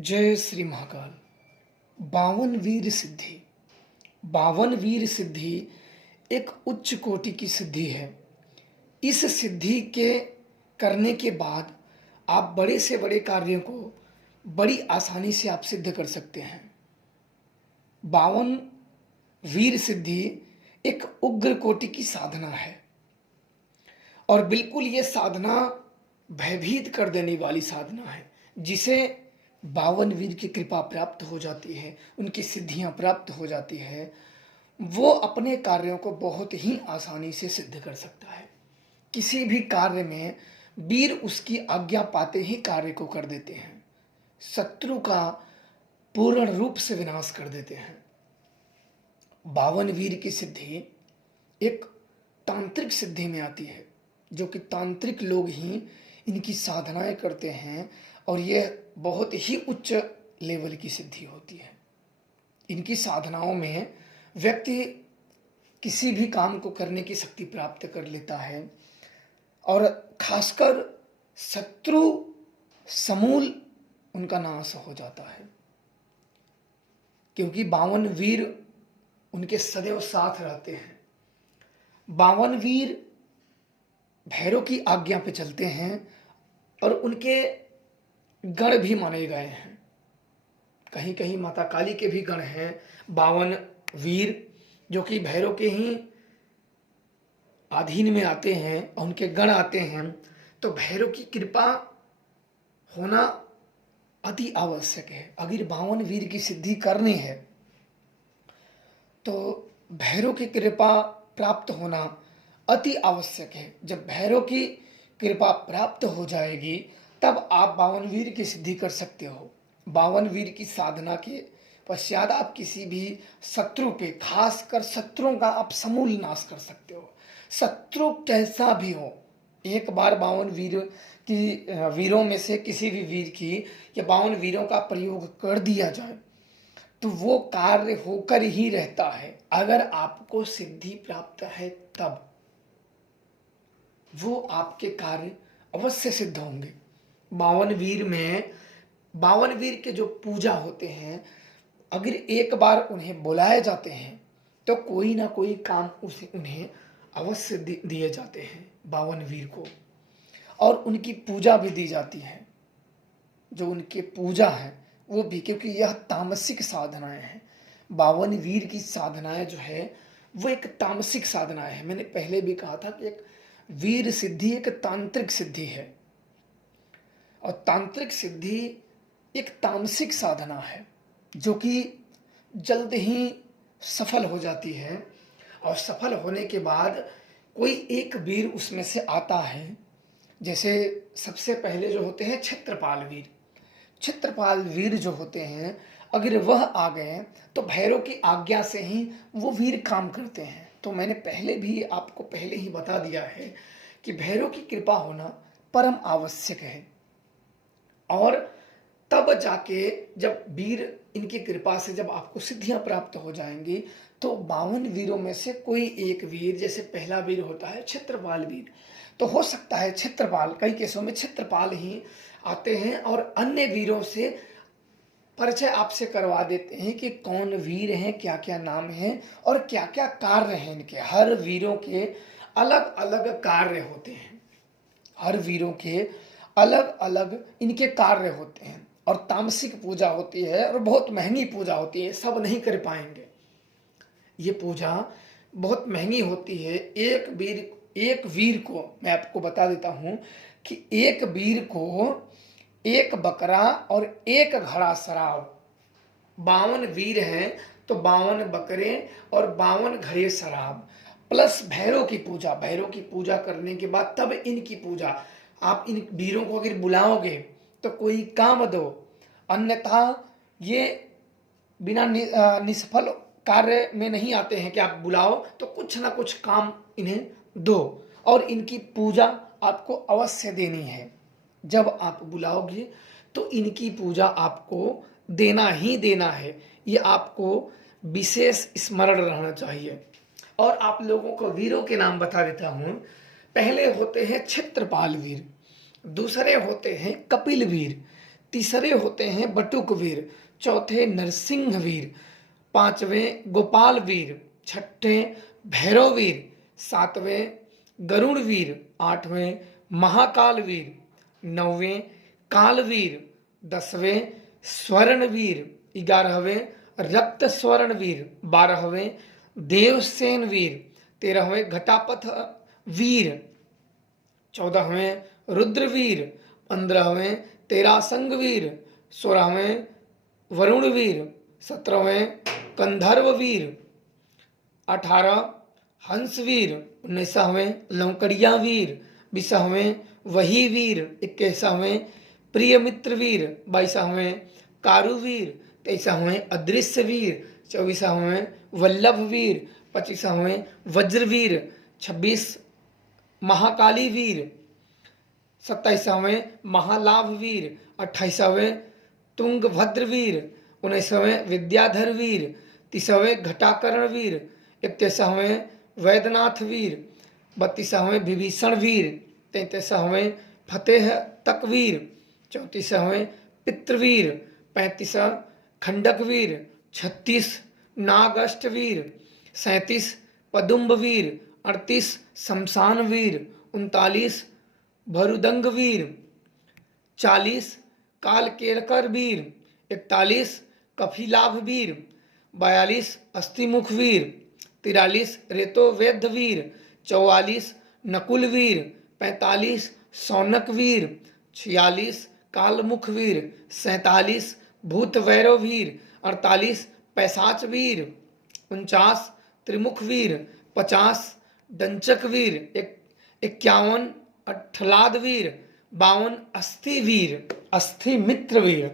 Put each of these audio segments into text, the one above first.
जय श्री महाकाल। 52 वीर सिद्धि। 52 वीर सिद्धि एक उच्च कोटि की सिद्धि है। इस सिद्धि के करने के बाद आप बड़े से बड़े कार्यों को बड़ी आसानी से आप सिद्ध कर सकते हैं। 52 वीर सिद्धि एक उग्र कोटि की साधना है और बिल्कुल ये साधना भयभीत कर देने वाली साधना है। जिसे 52 वीर की कृपा प्राप्त हो जाती है, उनकी सिद्धियां प्राप्त हो जाती है, वो अपने कार्यों को बहुत ही आसानी से सिद्ध कर सकता है। किसी भी कार्य में वीर उसकी आज्ञा पाते ही कार्य को कर देते हैं, शत्रु का पूर्ण रूप से विनाश कर देते हैं। 52 वीर की सिद्धि एक तांत्रिक सिद्धि में आती है, जो कि तांत्रिक लोग ही इनकी साधनाएं करते हैं और यह बहुत ही उच्च लेवल की सिद्धि होती है। इनकी साधनाओं में व्यक्ति किसी भी काम को करने की शक्ति प्राप्त कर लेता है और खासकर शत्रु समूल उनका नाश हो जाता है, क्योंकि 52 वीर उनके सदैव साथ रहते हैं। 52 वीर भैरव की आज्ञा पे चलते हैं और उनके गण भी माने गए हैं। कहीं कहीं माता काली के भी गण हैं 52 वीर, जो कि भैरव के ही अधीन में आते हैं और उनके गण आते हैं। तो भैरव की कृपा होना अति आवश्यक है। अगर 52 वीर की सिद्धि करनी है तो भैरव की कृपा प्राप्त होना अति आवश्यक है। जब भैरव की कृपा प्राप्त हो जाएगी तब आप 52 वीर की सिद्धि कर सकते हो। 52 वीर की साधना के पश्चात आप किसी भी शत्रु पे, खासकर शत्रुओं का आप समूल नाश कर सकते हो। शत्रु कैसा भी हो, एक बार 52 वीरों में से किसी भी वीर की या 52 वीरों का प्रयोग कर दिया जाए तो वो कार्य होकर ही रहता है। अगर आपको सिद्धि प्राप्त है तब वो आपके कार्य अवश्य सिद्ध होंगे। 52 वीर में 52 वीर के जो पूजा होते हैं, अगर एक बार उन्हें बुलाए जाते हैं तो कोई ना कोई काम उसे उन्हें अवश्य दिए जाते हैं 52 वीर को, और उनकी पूजा भी दी जाती है। जो उनकी पूजा है वो भी, क्योंकि यह तामसिक साधनाएं हैं। 52 वीर की साधनाएं जो है वो एक तामसिक साधनाएं है। मैंने पहले भी कहा था कि एक वीर सिद्धि एक तांत्रिक सिद्धि है और तांत्रिक सिद्धि एक तामसिक साधना है जो कि जल्द ही सफल हो जाती है। और सफल होने के बाद कोई एक वीर उसमें से आता है। जैसे सबसे पहले जो होते हैं क्षेत्रपाल वीर। क्षेत्रपाल वीर जो होते हैं, अगर वह आ गए तो भैरव की आज्ञा से ही वो वीर काम करते हैं। तो मैंने पहले भी आपको पहले ही बता दिया है कि भैरव की कृपा होना परम आवश्यक है। और तब जाके जब वीर इनकी कृपा से जब आपको सिद्धियां प्राप्त हो जाएंगी तो 52 वीरों में से कोई एक वीर, जैसे पहला वीर होता है क्षेत्रपाल वीर, तो हो सकता है क्षेत्रपाल, कई केसों में क्षेत्रपाल ही आते हैं और अन्य वीरों से परिचय आपसे करवा देते हैं कि कौन वीर हैं, क्या क्या नाम है और क्या क्या कार्य हैं इनके। हर वीरों के अलग अलग कार्य होते हैं। हर वीरों के अलग अलग इनके कार्य होते हैं और तामसिक पूजा होती है और बहुत महंगी पूजा होती है। सब नहीं कर पाएंगे। ये पूजा बहुत महंगी होती है। एक वीर को मैं आपको बता देता हूं कि एक वीर को एक बकरा और एक घड़ा शराब, 52 वीर हैं तो 52 बकरे और 52 घड़े शराब प्लस भैरव की पूजा। भैरव की पूजा करने के बाद तब इनकी पूजा। आप इन वीरों को अगर बुलाओगे तो कोई काम दो, अन्यथा ये बिना निष्फल कार्य में नहीं आते हैं कि आप बुलाओ तो कुछ ना कुछ काम इन्हें दो और इनकी पूजा आपको अवश्य देनी है। जब आप बुलाओगे तो इनकी पूजा आपको देना ही देना है। ये आपको विशेष स्मरण रहना चाहिए। और आप लोगों को वीरों के नाम बता देता हूं। पहले होते हैं क्षेत्रपाल वीर, दूसरे होते हैं कपिल वीर, तीसरे होते हैं बटुक वीर, चौथे नरसिंह वीर, पांचवें गोपाल वीर, छठे भैरव वीर, सातवें गरुड़ वीर, आठवें महाकाल वीर, नौवें कालवीर, 10वें स्वर्णवीर, 11वें रक्त स्वर्णवीर, 12वें देवसेन वीर, 13वें घटापथ वीर, 14वें रुद्रवीर, 15वें तेरासंग वीर, 16वें वरुण वीर, 17वें कंधर्व वीर, 18 हंसवीर, 19वें लौकड़िया वीर, 20वें वही वीर, 21वें प्रिय मित्र वीर, 22वें कारुवीर, 23वें अदृश्य वीर, 24वें वल्लभ वीर, 25वें वज्रवीर, 26 महाकाली वीर, 27वें महालाभ वीर, 28वें तुंगभद्र वीर, 19वें विद्याधर वीर, 30वें घटाकर्ण वीर, 31वें वैद्यनाथ वीर, 32वें विभीषण वीर, 33वें फतेह तकवीर, 34वें पितृवीर, 35 खंडकवीर, 36 नागष्टवीर, 37 पदुम्बवीर, 38 शमशानवीर, 39 भरुदंगवीर, 40 कालकेलकर वीर, 41 कफिलाभ वीर, 42 अस्थिमुख वीर, 43 रेतो वैद्य वीर, 44 नकुल वीर, 45 सौनक वीर, 46 कालमुख वीर, 47 भूत भैरव वीर, 48 पैसाच वीर, 49 त्रिमुख वीर, 50 डंचक वीर, 51 अठलाद वीर, 52 अस्थि वीर, अस्थि मित्र वीर।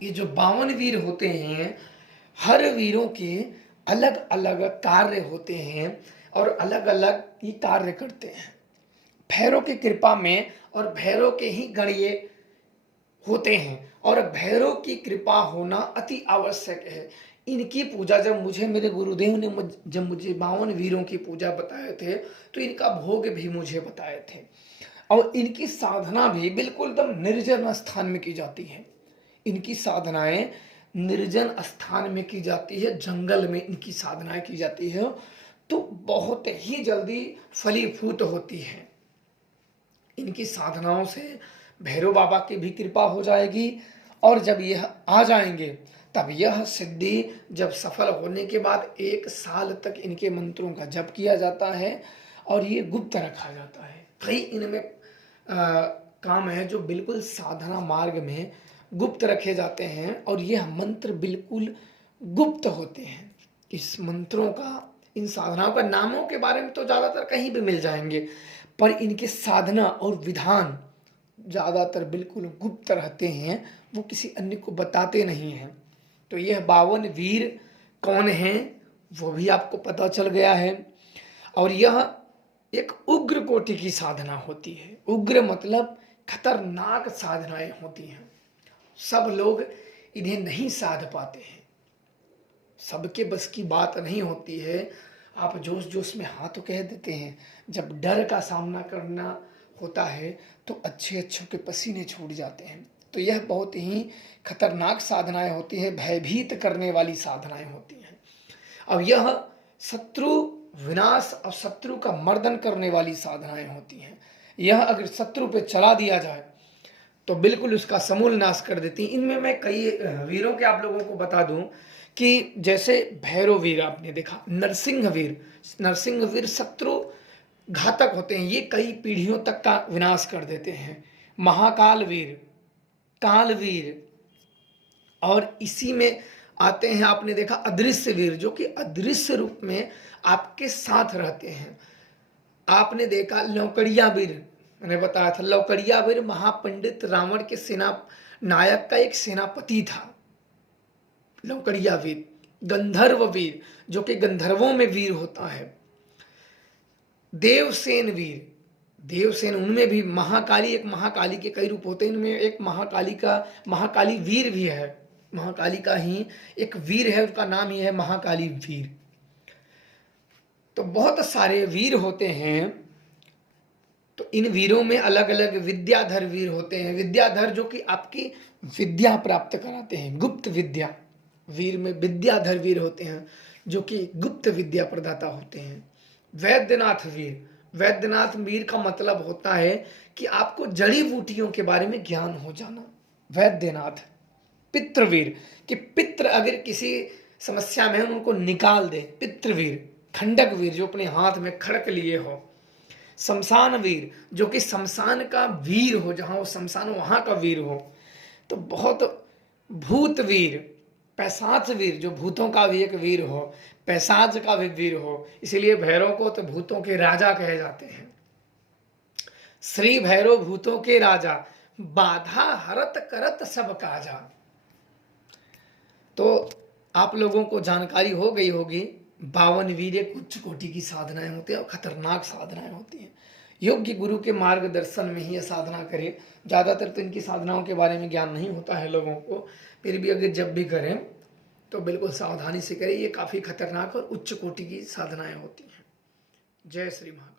ये जो 52 वीर होते हैं, हर वीरों के अलग अलग कार्य होते हैं और अलग अलग ही कार्य करते हैं। भैरव की कृपा में और भैरव के ही गण ये होते हैं और भैरव की कृपा होना अति आवश्यक है। इनकी पूजा जब मेरे गुरुदेव ने जब मुझे 52 वीरों की पूजा बताए थे तो इनका भोग भी मुझे बताए थे और इनकी साधना भी बिल्कुल एकदम निर्जन स्थान में की जाती है। इनकी साधनाएं निर्जन स्थान में की जाती है, जंगल में इनकी साधनाएं की जाती है तो बहुत ही जल्दी फलीभूत होती है। इनकी साधनाओं से भैरव बाबा की भी कृपा हो जाएगी और जब यह आ जाएंगे तब यह सिद्धि जब सफल होने के बाद 1 साल तक इनके मंत्रों का जप किया जाता है और ये गुप्त रखा जाता है। कई इनमें काम है जो बिल्कुल साधना मार्ग में गुप्त रखे जाते हैं और यह मंत्र बिल्कुल गुप्त होते हैं। इस मंत्रों का, इन साधनाओं का नामों के बारे में तो ज़्यादातर कहीं भी मिल जाएंगे पर इनके साधना और विधान ज़्यादातर बिल्कुल गुप्त रहते हैं, वो किसी अन्य को बताते नहीं हैं। तो यह 52 वीर कौन हैं वो भी आपको पता चल गया है और यह एक उग्र कोटि की साधना होती है। उग्र मतलब खतरनाक साधनाएं होती हैं, सब लोग इन्हें नहीं साध पाते हैं, सबके बस की बात नहीं होती है। आप जोश जोश में हाँ तो कह देते हैं, जब डर का सामना करना होता है तो अच्छे अच्छों के पसीने छूट जाते हैं। तो यह बहुत ही खतरनाक साधनाएं होती हैं, भयभीत करने वाली साधनाएं होती हैं। अब यह शत्रु विनाश और शत्रु का मर्दन करने वाली साधनाएं होती हैं। यह अगर शत्रु पे चला दिया जाए तो बिल्कुल उसका समूल नाश कर देती हैं। इनमें मैं कई वीरों के आप लोगों को बता दूं कि जैसे भैरव वीर आपने देखा, नरसिंह वीर शत्रु घातक होते हैं, ये कई पीढ़ियों तक का विनाश कर देते हैं। महाकाल वीर, कालवीर और इसी में आते हैं आपने देखा अदृश्य वीर, जो कि अदृश्य रूप में आपके साथ रहते हैं। आपने देखा लौकड़िया वीर, मैंने बताया था लौकड़िया वीर महापंडित रावण के सेना नायक का एक सेनापति था। लौकड़िया वीर, गंधर्व वीर जो कि गंधर्वों में वीर होता है। देवसेन वीर, देवसेन उनमें भी महाकाली, एक महाकाली के कई रूप होते हैं, इनमें एक महाकाली वीर भी है। महाकाली का ही एक वीर है, उसका नाम ही है महाकाली वीर। तो बहुत सारे वीर होते हैं तो इन वीरों में अलग अलग विद्याधर वीर होते हैं। विद्याधर जो कि आपकी विद्या प्राप्त कराते हैं, गुप्त विद्या। वीर में विद्याधर वीर होते हैं जो कि गुप्त विद्या प्रदाता होते हैं। वैद्यनाथ वीर, वैद्यनाथ वीर का मतलब होता है कि आपको जड़ी बूटियों के बारे में ज्ञान हो जाना, वैद्यनाथ। पितृवीर, कि पितृ अगर किसी समस्या में उनको निकाल दे, पितृवीर। खंडक वीर, जो अपने हाथ में खड़क लिए हो। शमशान वीर, जो कि शमशान का वीर हो, जहां वो शमशान वहां का वीर हो। तो बहुत भूत वीर, पैशाच वीर, जो भूतों का भी एक वीर हो, पैशाच का भी वीर हो, इसीलिए भैरव को तो भूतों के राजा कहे जाते हैं। श्री भैरव भूतों के राजा, बाधा हरत करत सब काजा। तो आप लोगों को जानकारी हो गई होगी, 52 वीर एक उच्च कोटि की साधनाएं होती हैं और खतरनाक साधनाएं होती हैं। योग्य गुरु के मार्गदर्शन में ही ये साधना करें। ज़्यादातर तो इनकी साधनाओं के बारे में ज्ञान नहीं होता है लोगों को, फिर भी अगर जब भी करें तो बिल्कुल सावधानी से करें। ये काफ़ी खतरनाक और उच्च कोटि की साधनाएं होती हैं। जय श्री महाकाल।